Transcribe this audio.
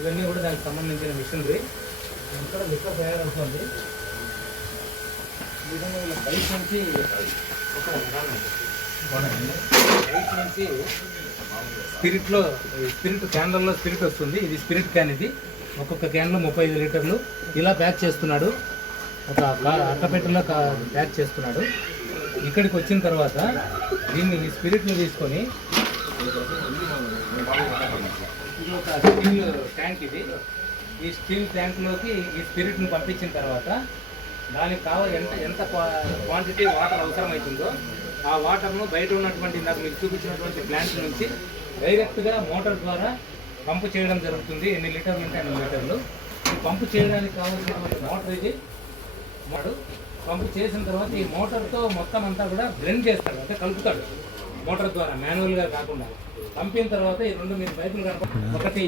ఇవన్నీ కూడా దానికి సంబంధించిన మిషనరీ ఇక్కడ లిక్కర్ తయారవుతుంది. ఈ విధంగా బయట నుంచి బయట నుంచి స్పిరిట్ క్యాన్లలో స్పిరిట్ వస్తుంది. ఇది స్పిరిట్ క్యాన్. ఇది ఒక్కొక్క క్యాన్లో 35 లీటర్లు ఇలా ప్యాక్ చేస్తున్నాడు. ఒక అట్టపెట్టెలో ప్యాక్ చేస్తున్నాడు. ఇక్కడికి వచ్చిన తర్వాత దీన్ని ఈ స్పిరిట్ని తీసుకొని ఇది ఒక స్టీల్ ట్యాంక్. ఇది ఈ స్టీల్ ట్యాంక్లోకి ఈ స్పిరిట్ని పంపించిన తర్వాత దానికి కావాలి ఎంత క్వాంటిటీ వాటర్ అవసరమవుతుందో ఆ వాటర్ను బయట ఉన్నటువంటి ఇందాక మీకు చూపించినటువంటి ప్లాంట్ నుంచి డైరెక్ట్గా మోటార్ ద్వారా పంపు చేయడం జరుగుతుంది. ఎన్ని లీటర్లు ఉంటే అన్ని లీటర్లు. ఈ పంపు చేయడానికి కావాల్సినటువంటి మోటార్ ఇది. పంపు చేసిన తర్వాత ఈ మోటార్తో మొత్తం అంతా కూడా బ్లెండ్ చేస్తాడు, అంటే కలుపుతాడు మోటార్ ద్వారా, మాన్యువల్గా కాకుండా. పంపిన తర్వాత ఈ రెండు మీరు పైపులు కనుక ఒకటి